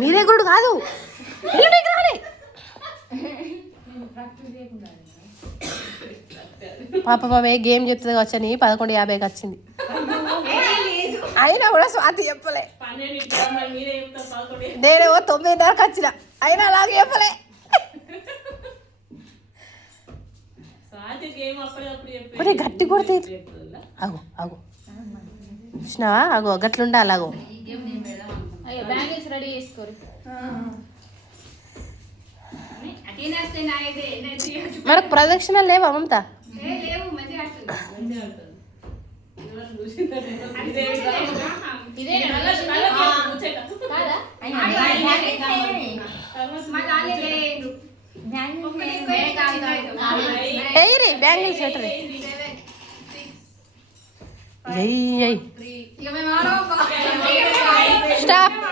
మీరే గురుడు కాదు పాప బాబే గేమ్ చెప్తుంది వచ్చని 11:50కి వచ్చింది. అయినా కూడా స్వాతి చెప్పలే. నేనేమో 9:30కి వచ్చిన అయినా అలాగే చెప్పలే. ఒరే గట్టి కొడితే అగో అగో చూసినావా అగో గట్లుండా అలాగో. రెడీ చేసుకోరు మనకు ప్రదక్షిణలు లేవా మమత? ఏయ్ బ్యాంగిల్స్ పెట్టరు. స్టాప్.